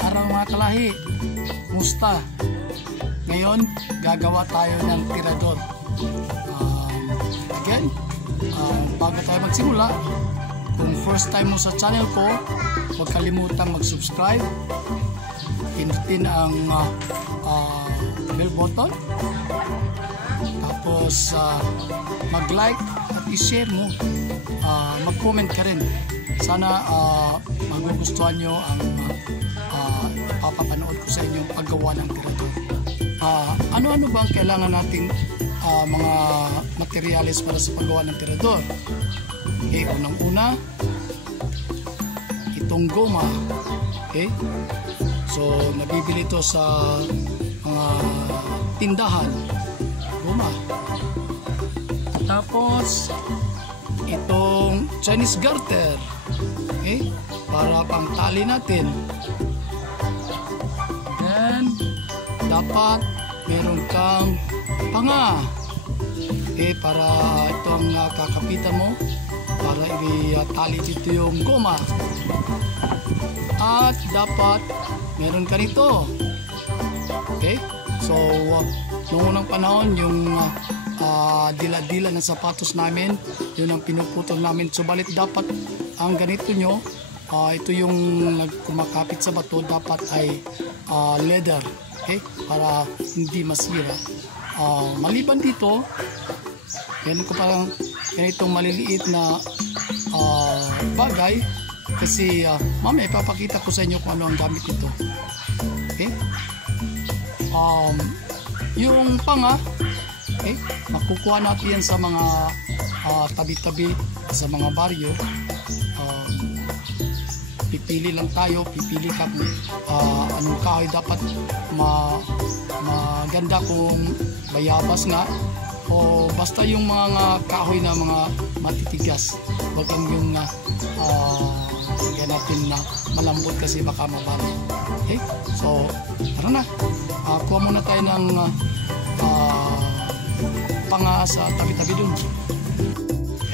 araw mga kalahi, musta? Ngayon, gagawa tayo ng tirador. Again, bago tayo magsimula, kung first time mo sa channel ko, huwag kalimutang mag-subscribe, pindutin ang bell button, tapos mag-like at i-share mo, mag-comment ka rin. Sana magugustuhan nyo ang papapanood ko sa inyong paggawa ng tirador. Ano-ano ba ang kailangan nating mga materyales para sa paggawa ng tirador? Okay, unang-una, itong goma. Okay? So, nabibili ito sa mga tindahan. Goma. Tapos, itong Chinese garter. Okay? Para pang tali natin. Then, dapat meron kang panga. Okay? Para itong kakapitan mo. Para i-tali dito yung goma. At dapat meron ka nito. Okay? So, noong unang panahon, yung dila-dila ng sapatos namin, yun ang pinuputol namin. Subalit dapat ang ganito nyo, ito yung kumakapit sa bato, dapat ay leather. Okay? Para hindi masira. Maliban dito, yan ko parang ganitong maliliit na bagay, kasi mamaya ipapakita ko sa inyo kung ano ang gamit nito. Okay? Yung panga, okay, makukuha natin yan sa mga tabi-tabi sa mga baryo. Pipili lang tayo, pipili ka kung anong kahoy dapat maganda, kung bayabas nga o basta yung mga kahoy na mga matitigas. Huwag lang yung natin na malambot kasi baka mabali. Okay? So, tara na. Kuha muna tayo ng panga sa tabi-tabi dun.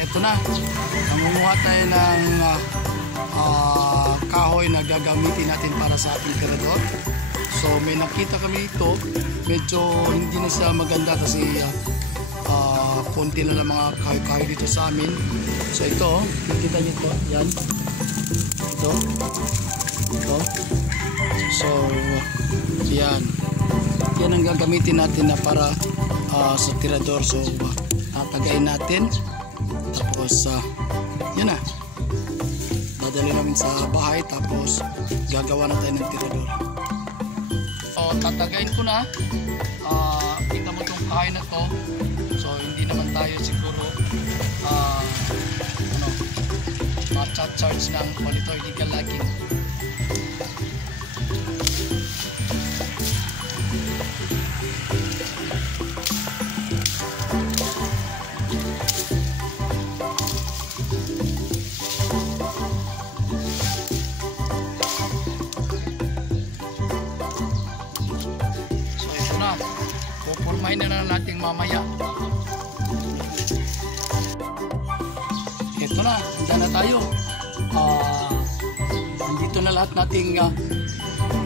Eto na. Nangunguha tayo ng kahoy na gagamitin natin para sa ating tirador. So, may nakita kami ito. Medyo hindi na siya maganda kasi konti na lang mga kahoy-kahoy dito sa amin. So, ito. Nakita nyo ito. Yan. Ito. So, yan. Yan ang gagamitin natin na para sa tirador. So, tatagayin natin. Tapos, yan na. Dadali namin sa bahay. Tapos, gagawa na tayo ng tirador. So, tatagayin ko na. Kita mo itong kahoy na to. So, hindi naman tayo siguro ma-charge ng monitor, hindi ka laging. So, ito na. Pupurmahin na natin mamaya. Ito na, handa na tayo. Nandito na lahat nating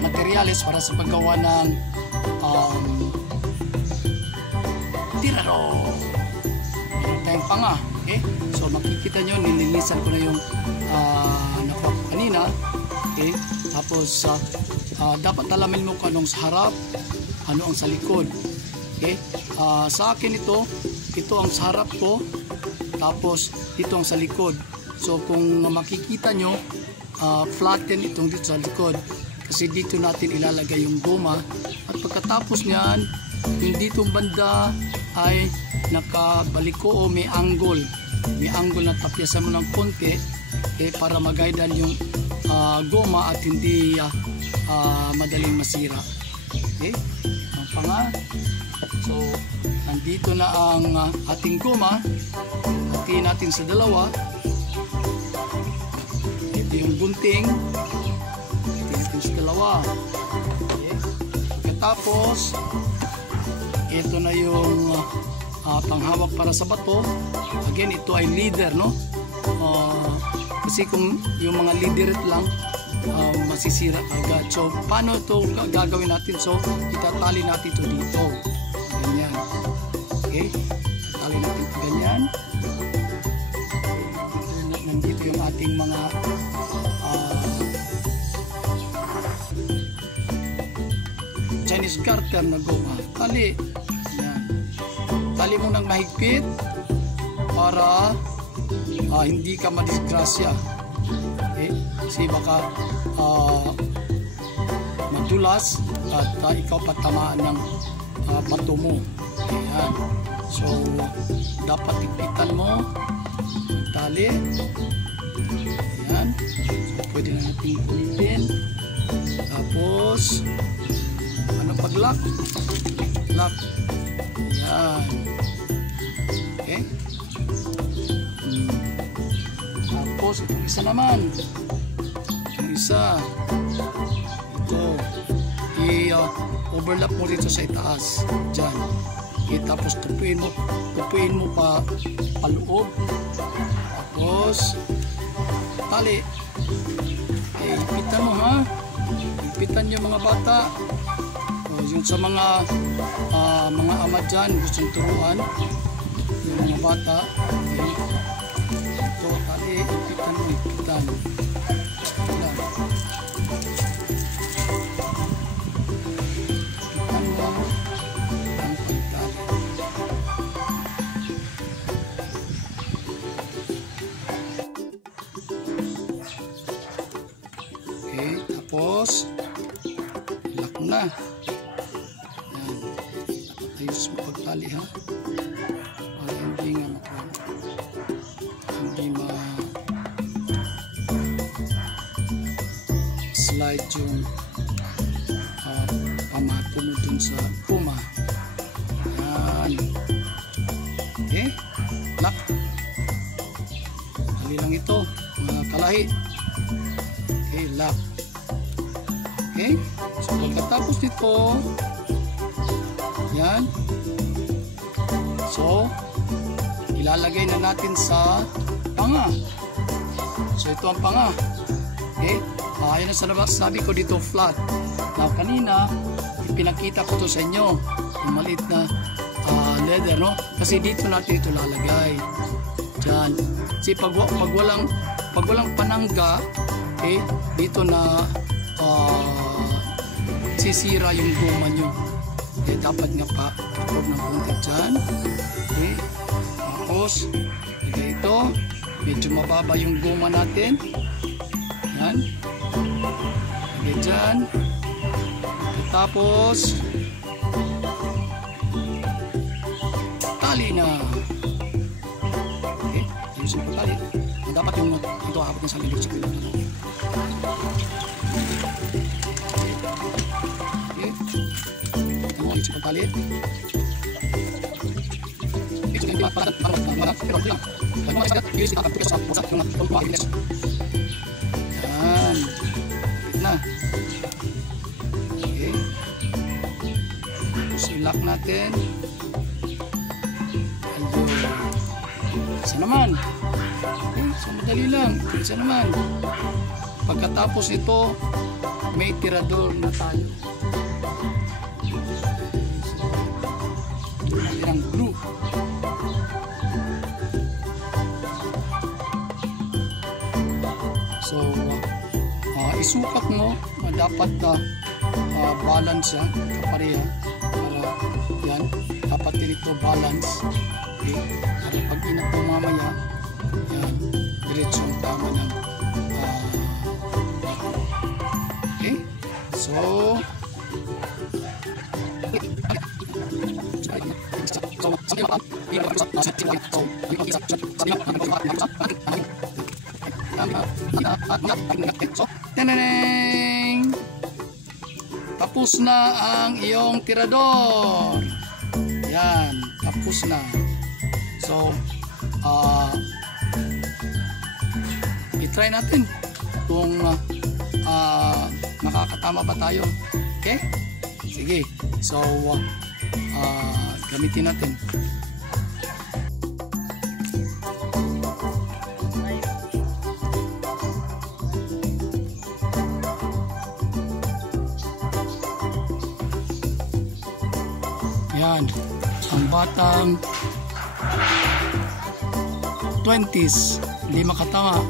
materyales para sa paggawa ng tirador. Meron tayong panga. Okay? So makikita nyo, nilinisan ko na yung nakuha ko kanina. Okay? Tapos dapat alamin mo kung anong sa harap, ano ang sa likod. Okay? Sa akin ito ang sa harap ko. Tapos ito ang sa likod. So kung makikita nyo, flatten itong dito sa likod. Kasi dito natin ilalagay yung goma. At pagkatapos niyan, yung ditong banda ay nakabaliko o may angle. May angle na tapyasan mo ng konti para mag-guidean yung goma at hindi madaling masira. Okay? Ang panga. So, nandito na ang ating goma. Hatiin natin sa dalawa. Ito yung gunting. Hatiin natin sa dalawa. Okay. Pagkatapos, ito na yung panghawak para sa bato. Again, ito ay leader, no? Kasi kung yung mga leader lang, masisira agad. So paano ito gagawin natin? So itatali natin ito dito, ganyan. Okay, itatali natin ito ganyan. Nandito yung ating mga Chinese garter na goma. Tali. Yan. Tali mo ng mahigpit para hindi ka madisgrasya. Okay? Kasi baka madulas at ikaw patamaan ng bato mo. Ayan. So dapat higpitan mo ang tali. Ayan. So pwede na natin ulitin. Tapos ano pag lock? Lock. Ayan. Okay. Tapos itong isa naman. Itong isa. Ito. I-overlap mo dito sa itaas. Diyan. Okay, tapos tupuin mo pa paloob. Tapos tali. Okay, ipitan mo ha. Ipitan yung mga bata. Yung sa mga ama dyan gustong turuan yung mga bata, okay. Ito tali, ipitan mo, ipitan mo ang pagtali. Okay, tapos ilak mo na. Ayos mo pagtali ha, para hindi nga hindi slide yung pamato mo dun sa puma. Yan. Okay, lock. Dali lang ito mga kalahi. Okay, lock. Okay, so pagkatapos nito yan. So, ilalagay na natin sa panga. So, ito ang panga. Okay? Ayan na sa labas. Sabi ko dito flat. Now, kanina, pinakita ko to sa inyo. Yung maliit na leather, no? Kasi dito natin ito lalagay. Diyan. Kasi pag walang panangga, okay, dito na sisira yung goma nyo. Okay, dapat nga pa huwag ng konti dyan. Okay. Tapos ilagay ito, medyo mababa yung goma natin. Yan. Ilagay dyan. Tapos tali na. Okay, ayusin ko tali. Dapat yung ito aabot na sa lilig sa pilang. Ayusin ko tali. Yan. Na. Okay. Silak natin. Ayun. Isa naman. Okay. So madali lang. Isa naman. Pagkatapos ito, may tirador na tayo. Ang glue. So isukat mo na dapat balance yan, kapareha, para yan, dapat din ito balance. Okay, para pag inat mo mamaya yan, diretso ang tama ng okay, so tananeng! Tapos na ang iyong tirador. Yan, tapos na. So, i-try natin kung makakatama ba tayo. Okay? Sige. So, gamitin natin. Yan. Ang batang 20s, hindi makatama.